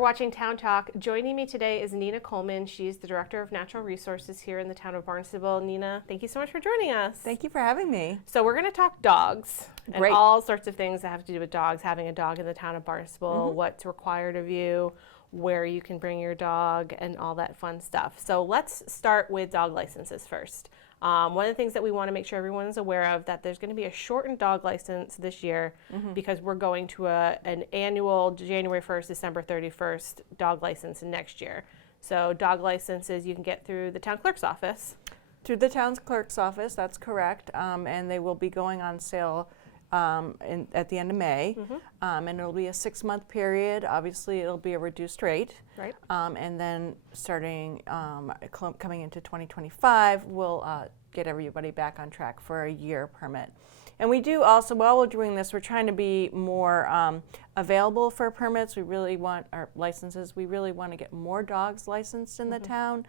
You're watching Town Talk. Joining me today is Nina Coleman. She's the Director of Natural Resources here in the town of Barnstable. Nina, thank you so much for joining us. Thank you for having me. So we're going to talk dogs and Great. all sorts of things that have to do with dogs, having a dog in the town of Barnstable, what's required of you, where you can bring your dog, and all that fun stuff. So let's start with dog licenses first. One of the things that we want to make sure everyone is aware of, that there's going to be a shortened dog license this year because we're going to an annual January 1st, December 31st dog license next year. So dog licenses you can get through the town clerk's office. Through the town's clerk's office, that's correct, and they will be going on sale at the end of May, and it'll be a 6-month period. Obviously, it'll be a reduced rate, Right. And then starting coming into 2025, we'll get everybody back on track for a year permit. And we do also, while we're doing this, we're trying to be more available for permits. We really want our licenses. We really want to get more dogs licensed in the town.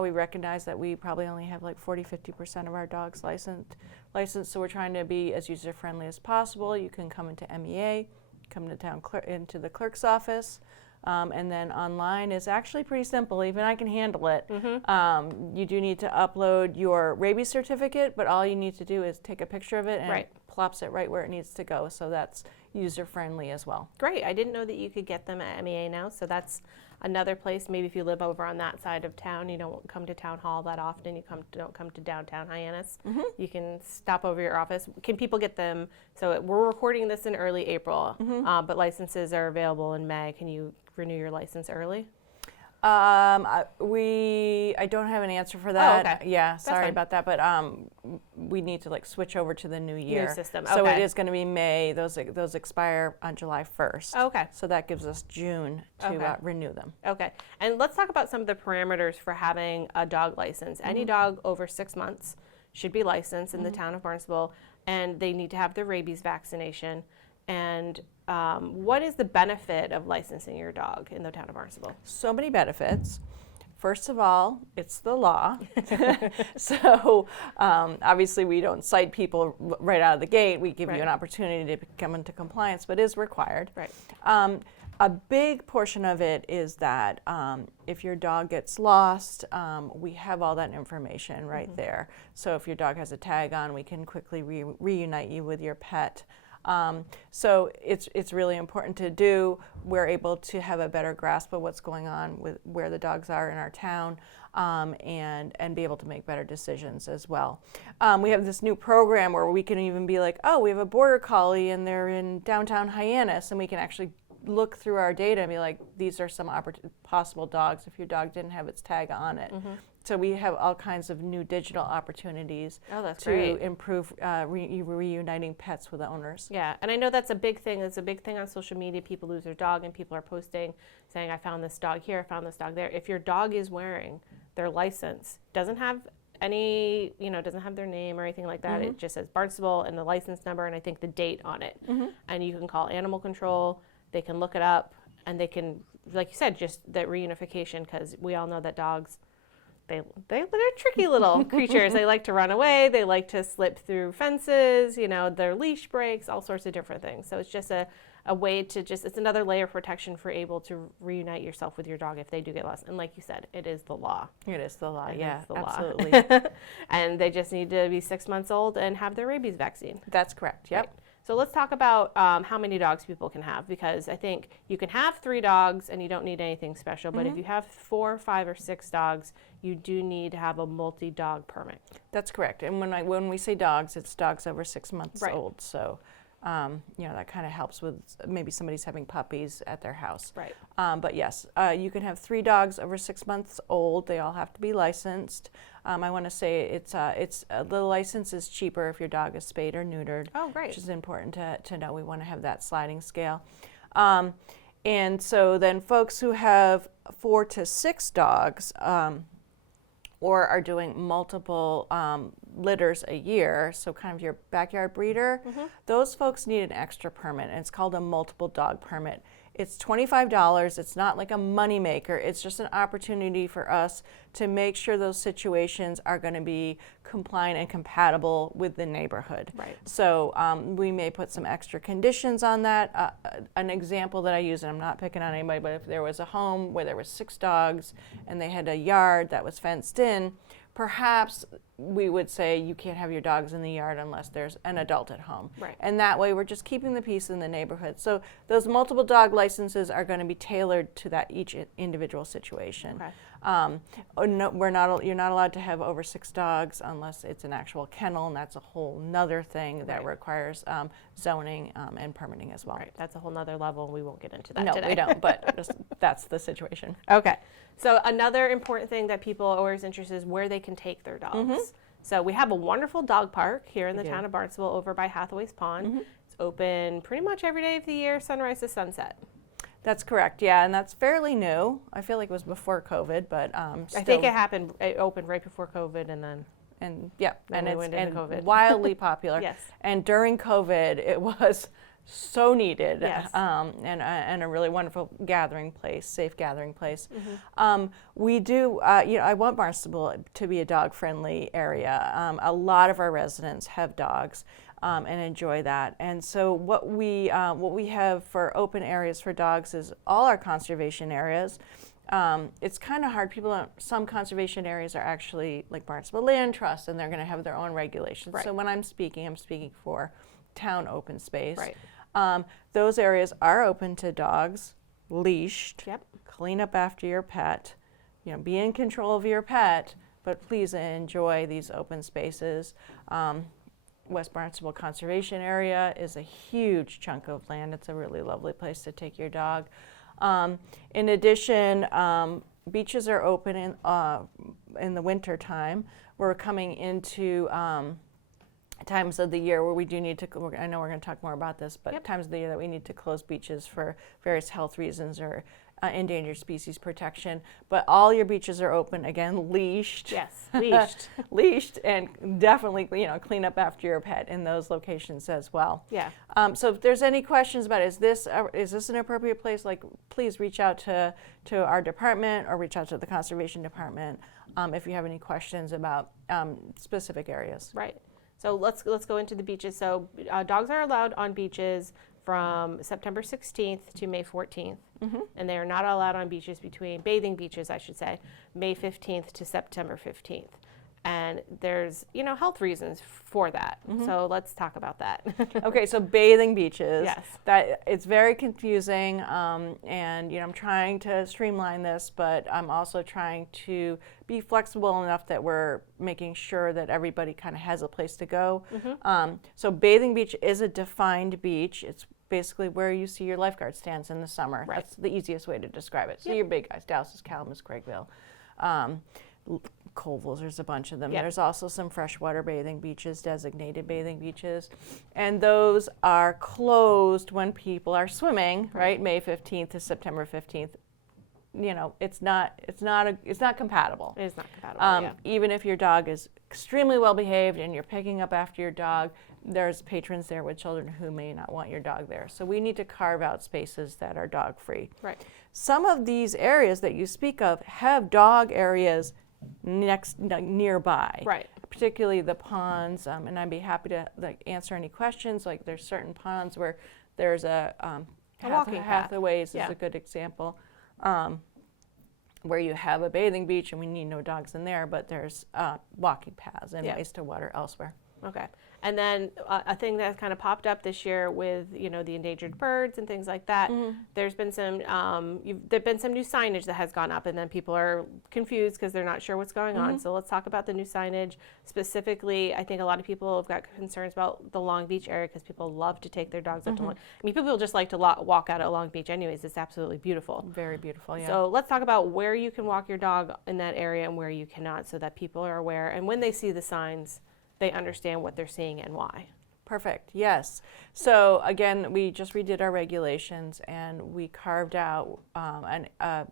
We recognize that we probably only have like 40-50% of our dogs licensed, so we're trying to be as user-friendly as possible. You can come into MEA, come to into the clerk's office, and then online is actually pretty simple. Even I can handle it. You do need to upload your rabies certificate, but all you need to do is take a picture of it and it plops it right where it needs to go, so that's user-friendly as well. Great. I didn't know that you could get them at MEA now, so that's another place. Maybe if you live over on that side of town, you don't come to town hall that often, you don't come to downtown Hyannis, you can stop over your office. Can people get them? So we're recording this in early April, but licenses are available in May. Can you renew your license early? I don't have an answer for that. Oh, okay. Yeah, sorry about that, but we need to switch over to the new year. New system. So okay. it is going to be May. Those expire on July 1st. Okay. So that gives us June to renew them. Okay. And let's talk about some of the parameters for having a dog license. Any dog over 6 months should be licensed in the town of Barnstable, and they need to have their rabies vaccination. And what is the benefit of licensing your dog in the town of Barnstable? So many benefits. First of all, it's the law. So obviously we don't cite people right out of the gate. We give you an opportunity to come into compliance, but is required. Right. A big portion of it is that if your dog gets lost, we have all that information right there. So if your dog has a tag on, we can quickly reunite you with your pet. So it's really important to do. We're able to have a better grasp of what's going on with where the dogs are in our town, and be able to make better decisions as well. We have this new program where we can even be like, oh, we have a border collie and they're in downtown Hyannis, and we can actually look through our data and be like, these are some possible dogs if your dog didn't have its tag on it. So we have all kinds of new digital opportunities to improve reuniting pets with owners. Yeah, and I know that's a big thing. It's a big thing on social media. People lose their dog, and people are posting saying, I found this dog here, I found this dog there. If your dog is wearing their license, doesn't have any, doesn't have their name or anything like that. It just says Barnstable and the license number and I think the date on it. And you can call animal control. They can look it up, and they can, like you said, just that reunification, because we all know that dogs, they're tricky little creatures. They like to run away. They like to slip through fences. Their leash breaks, all sorts of different things. So it's just a way to it's another layer of protection for able to reunite yourself with your dog if they do get lost. And like you said, it is the law. It is the law. Yeah, absolutely. Law. And they just need to be 6 months old and have their rabies vaccine. That's correct. Yep. Right. So let's talk about how many dogs people can have, because I think you can have 3 dogs and you don't need anything special, but if you have 4, 5, or 6 dogs, you do need to have a multi-dog permit. That's correct. And when we say dogs, it's dogs over 6 months old. So that kind of helps with maybe somebody's having puppies at their house. Right. But yes, you can have 3 dogs over 6 months old. They all have to be licensed. I want to say the license is cheaper if your dog is spayed or neutered. Oh, great. Which is important to know. We want to have that sliding scale. And so then folks who have 4 to 6 dogs, or are doing multiple litters a year, so kind of your backyard breeder, those folks need an extra permit, and it's called a multiple dog permit. It's $25. It's not like a moneymaker. It's just an opportunity for us to make sure those situations are going to be compliant and compatible with the neighborhood. Right. So we may put some extra conditions on that. An example that I use, and I'm not picking on anybody, but if there was a home where there was 6 dogs and they had a yard that was fenced in, perhaps we would say you can't have your dogs in the yard unless there's an adult at home. Right. And that way we're just keeping the peace in the neighborhood. So those multiple dog licenses are going to be tailored to that each individual situation. Okay. No, you're not allowed to have over 6 dogs unless it's an actual kennel, and that's a whole nother thing that requires zoning and permitting as well. Right. That's a whole nother level. We won't get into that No, today. we don't, but just, that's the situation. Okay. So another important thing that people are always interested in is where they can take their dogs. So we have a wonderful dog park here in the town of Barnstable over by Hathaway's Pond. It's open pretty much every day of the year, sunrise to sunset. That's correct, yeah, and that's fairly new. I feel like it was before COVID, but still. I think it opened right before COVID and then. And yeah, Then and we it's went into COVID. wildly popular. Yes. And during COVID, it was so needed. Yes. And a really wonderful gathering place, safe gathering place. We do, I want Barnstable to be a dog-friendly area. A lot of our residents have dogs and enjoy that. And so what we have for open areas for dogs is all our conservation areas. It's kind of hard. Some conservation areas are actually like Barnstable Land Trust, and they're going to have their own regulations. Right. So when I'm speaking for town open space. Right. Those areas are open to dogs, leashed. Yep. Clean up after your pet. Be in control of your pet, but please enjoy these open spaces. West Barnstable Conservation Area is a huge chunk of land. It's a really lovely place to take your dog. In addition, beaches are open in the winter time. We're coming into times of the year where we do need to, I know we're going to talk more about this, but times of the year that we need to close beaches for various health reasons or endangered species protection. But all your beaches are open, again, leashed. Yes, leashed. Leashed, and definitely, clean up after your pet in those locations as well. Yeah. So if there's any questions about is this an appropriate place, please reach out to our department or reach out to the conservation department if you have any questions about specific areas. Right. So let's go into the beaches. So dogs are allowed on beaches from September 16th to May 14th. And they are not allowed on beaches bathing beaches, I should say, May 15th to September 15th. And there's, health reasons for that. So let's talk about that. Okay, so bathing beaches. Yes. That it's very confusing, and I'm trying to streamline this, but I'm also trying to be flexible enough that we're making sure that everybody kind of has a place to go. So bathing beach is a defined beach. It's basically where you see your lifeguard stands in the summer. Right. That's the easiest way to describe it. So your big guys, Dallas, Calumet, Craigville. Colville's, there's a bunch of them. Yep. There's also some freshwater bathing beaches, designated bathing beaches, and those are closed when people are swimming, right? May 15th to September 15th. It's not compatible. It is not compatible. Even if your dog is extremely well behaved and you're picking up after your dog, there's patrons there with children who may not want your dog there. So we need to carve out spaces that are dog free. Right. Some of these areas that you speak of have dog areas nearby. Right. Particularly the ponds, and I'd be happy to answer any questions. Like there's certain ponds where there's a walking path. Hathaway's is a good example, where you have a bathing beach and we need no dogs in there, but there's walking paths and ways to water elsewhere. Okay. And then a thing that kind of popped up this year with, the endangered birds and things like that, there's been some new signage that has gone up, and then people are confused because they're not sure what's going on. So let's talk about the new signage. Specifically, I think a lot of people have got concerns about the Long Beach area because people love to take their dogs up to Long. People just like to walk out at Long Beach anyways. It's absolutely beautiful. Very beautiful, yeah. So let's talk about where you can walk your dog in that area and where you cannot, so that people are aware. And when they see the signs, they understand what they're seeing and why. Perfect, yes. So again, we just redid our regulations and we carved out a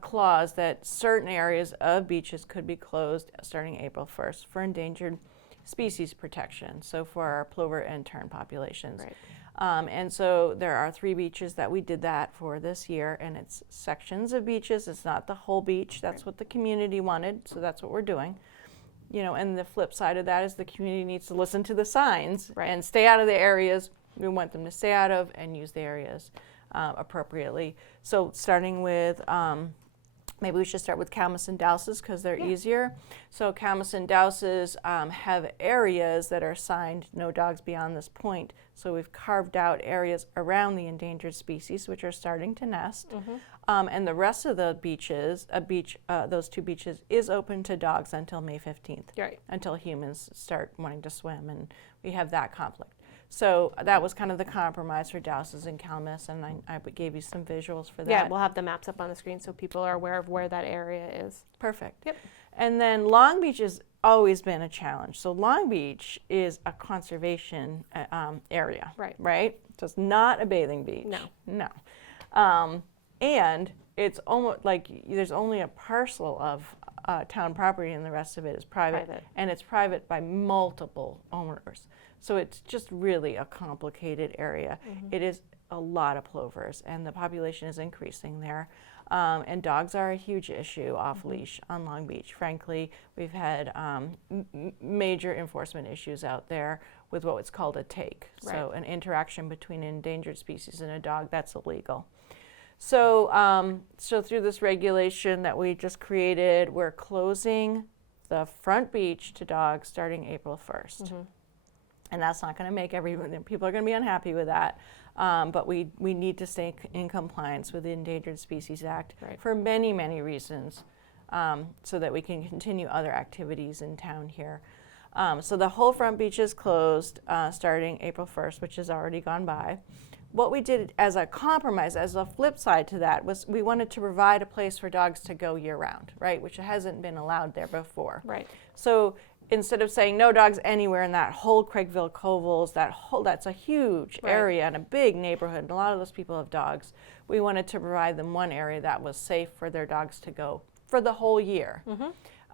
clause that certain areas of beaches could be closed starting April 1st for endangered species protection, so for our plover and tern populations. Right. And so there are 3 beaches that we did that for this year, and it's sections of beaches. It's not the whole beach. That's what the community wanted, so that's what we're doing. And the flip side of that is the community needs to listen to the signs and stay out of the areas we want them to stay out of and use the areas appropriately. So starting with, maybe we should start with Camas and Douses because they're easier. So Camas and Douses have areas that are signed no dogs beyond this point. So we've carved out areas around the endangered species which are starting to nest. And the rest of the beaches, those 2 beaches, is open to dogs until May 15th, until humans start wanting to swim, and we have that conflict. So that was kind of the compromise for Douses and Camas, and I gave you some visuals for that. Yeah, we'll have the maps up on the screen so people are aware of where that area is. Perfect. Yep. And then Long Beach has always been a challenge. So Long Beach is a conservation area, right? So it's not a bathing beach. No. And it's almost like there's only a parcel of town property and the rest of it is private. And it's private by multiple owners. So it's just really a complicated area. It is a lot of plovers, and the population is increasing there. And dogs are a huge issue off leash on Long Beach. Frankly, we've had major enforcement issues out there with what's called a take. So an interaction between an endangered species and a dog, that's illegal. So, so through this regulation that we just created, we're closing the front beach to dogs starting April 1st. And that's not going to make everyone, people are going to be unhappy with that. But we need to stay in compliance with the Endangered Species Act for many, many reasons, so that we can continue other activities in town here. So the whole front beach is closed starting April 1st, which has already gone by. What we did as a compromise, as a flip side to that, was we wanted to provide a place for dogs to go year-round, which hasn't been allowed there before. So instead of saying no dogs anywhere in that whole Craigville Covels, that's a huge area and a big neighborhood, and a lot of those people have dogs, we wanted to provide them one area that was safe for their dogs to go for the whole year.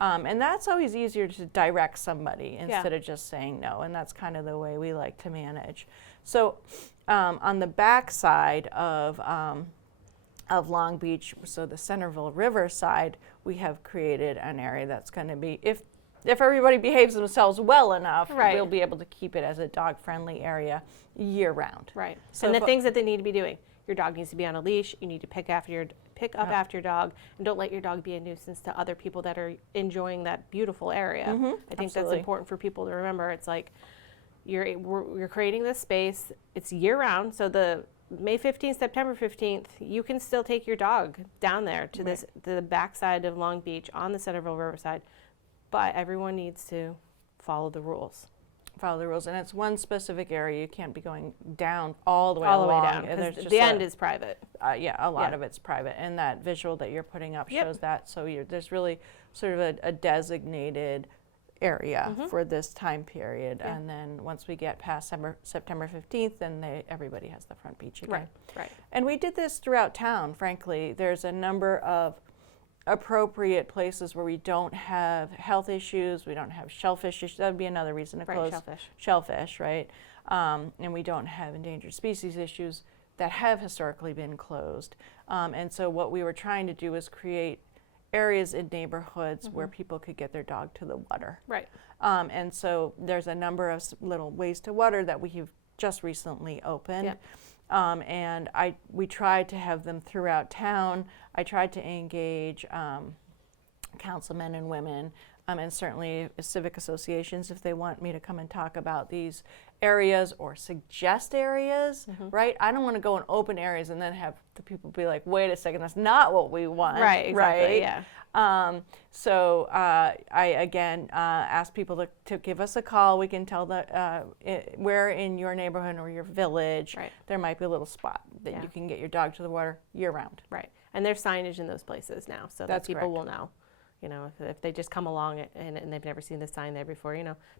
And that's always easier to direct somebody instead of just saying no, and that's kind of the way we like to manage. So on the back side of Long Beach, so the Centerville Riverside, we have created an area that's going to be, if everybody behaves themselves well enough, we'll be able to keep it as a dog-friendly area year-round. So and the things that they need to be doing, your dog needs to be on a leash, you need to pick up after your dog, and don't let your dog be a nuisance to other people that are enjoying that beautiful area. I think that's important for people to remember. It's like you're creating this space, it's year-round, so the May 15th, September 15th, you can still take your dog down there to the backside of Long Beach on the Centerville Riverside. But everyone needs to follow the rules. And it's one specific area. You can't be going down all the way along. Because the end is private. A lot of it's private. And that visual that you're putting up shows that. So there's really sort of a designated area for this time period. And then once we get past September 15th, then everybody has the front beach again. And we did this throughout town, frankly. There's a number of appropriate places where we don't have health issues, we don't have shellfish issues. That would be another reason to close shellfish, and we don't have endangered species issues that have historically been closed. And so what we were trying to do was create areas in neighborhoods where people could get their dog to the water. And so there's a number of little ways to water that we have just recently opened. And we tried to have them throughout town. I tried to engage councilmen and women, and certainly civic associations if they want me to come and talk about these areas or suggest areas, I don't want to go in open areas and then have the people be like, wait a second, that's not what we want. So I again ask people to give us a call. We can tell where in your neighborhood or your village there might be a little spot that you can get your dog to the water year-round. And there's signage in those places now, so that people will know. If they just come along and they've never seen the sign there before,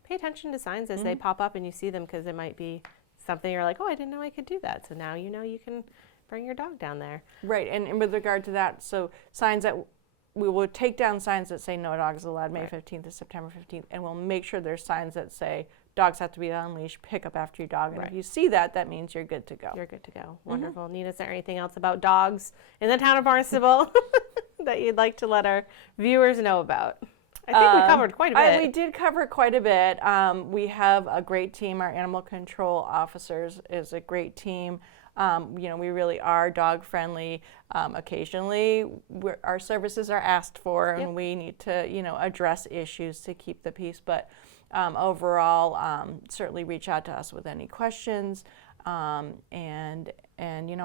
pay attention to signs as they pop up and you see them, because it might be something you're like, oh, I didn't know I could do that. So now you can bring your dog down there. And with regard to that, so signs that we will take down signs that say no dogs allowed May 15th to September 15th, and we'll make sure there's signs that say dogs have to be on leash, pick up after your dog. And Right. if you see that, that means you're good to go. You're good to go. Wonderful. Nina, is there anything else about dogs in the town of Barnstable that you'd like to let our viewers know about? I think we covered quite a bit. We did cover quite a bit. We have a great team. Our animal control officers is a great team. We really are dog friendly. Occasionally, our services are asked for, and we need to, address issues to keep the peace. But overall, certainly reach out to us with any questions, and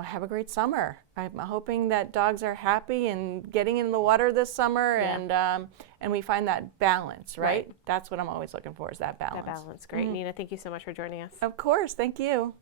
have a great summer. I'm hoping that dogs are happy and getting in the water this summer, and we find that balance, right? That's what I'm always looking for, is that balance. That balance. Great. Nina, thank you so much for joining us. Of course. Thank you.